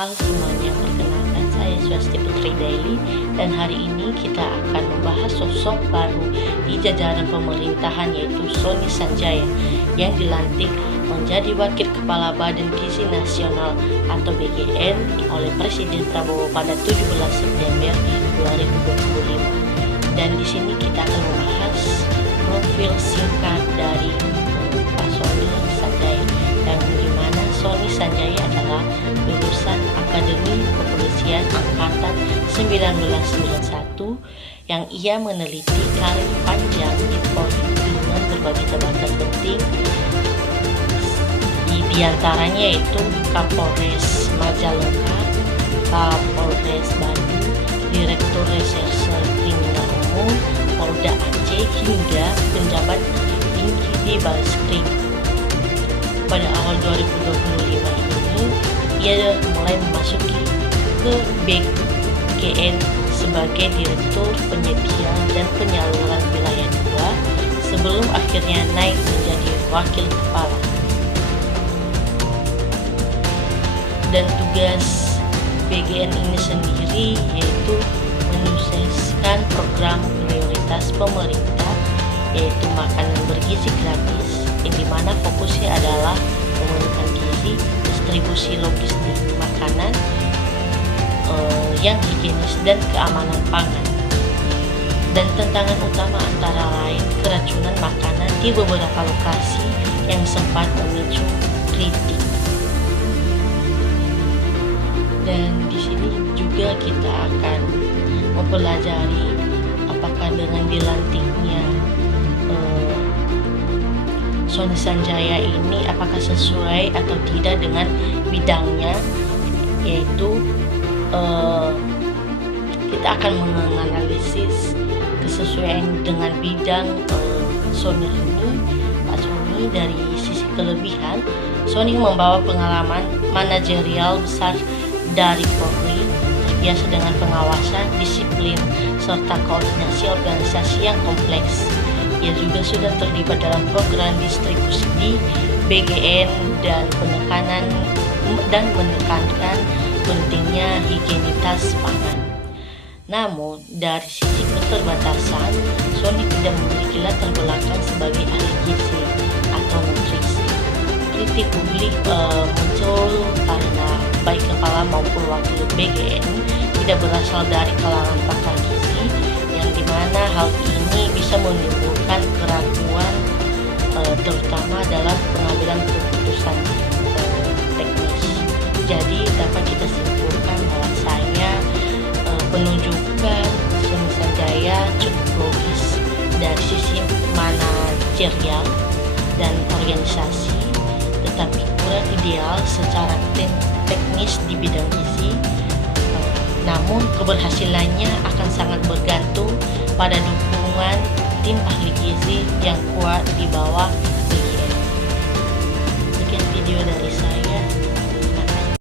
Halo semuanya, perkenalkan saya Swasti Putri Daily dan hari ini kita akan membahas sosok baru di jajaran pemerintahan yaitu Sony Sanjaya yang dilantik menjadi Wakil Kepala Badan Gizi Nasional atau BGN oleh Presiden Prabowo pada 17 September 2025. Dan di sini kita akan membahas profil singkat dari Pak Sony Sanjaya, yang dimana Sony Sanjaya adalah lulusan Akademi Kepolisian Angkatan 1991 yang ia meneliti karir panjang di Polri dengan berbagai jabatan penting, di antaranya yaitu Kapolres Majalengka, Kapolres Bandung, Direktur Reserse Kriminal Umum Polda Aceh, hingga penjabat tinggi di Bareskrim. Pada awal 2025 ini, ia mulai memasuki ke BGN sebagai Direktur Penyedia dan Penyaluran Wilayah 2 sebelum akhirnya naik menjadi Wakil Kepala. Dan tugas BGN ini sendiri yaitu menyukseskan program prioritas pemerintah, yaitu makanan bergizi gratis, yang dimana fokusnya adalah pemenuhan gizi, distribusi logistik makanan yang higienis dan keamanan pangan. Dan tantangan utama antara lain keracunan makanan di beberapa lokasi yang sempat memicu kritik. Dan di sini juga kita akan mempelajari apakah dengan dilantiknya Sony Sanjaya ini apakah sesuai atau tidak dengan bidangnya, yaitu kita akan menganalisis kesesuaian dengan bidang Sony ini. Pak Sony dari sisi kelebihan, Sony membawa pengalaman manajerial besar dari Polri, terbiasa dengan pengawasan, disiplin, serta koordinasi organisasi yang kompleks. Ia juga sudah terlibat dalam program distribusi di BGN dan menekankan pentingnya higienitas pangan. Namun, dari sisi keterbatasan, Sony tidak memiliki latar belakang sebagai ahli gizi atau nutrisi. Kritik publik muncul karena baik kepala maupun wakil BGN tidak berasal dari kalangan pakar gizi, yang dimana hal ini bisa menimbulkan keraguan terutama dalam pengambilan keputusan teknis. Jadi dapat kita simpulkan bahwasanya penunjukan Sony Sanjaya cukup logis dari sisi manajerial dan organisasi, tetapi kurang ideal secara teknis di bidang gizi. Namun keberhasilannya akan sangat bergantung pada dukungan tim ahli gizi yang kuat di bawah BGN. Sekian video dari saya.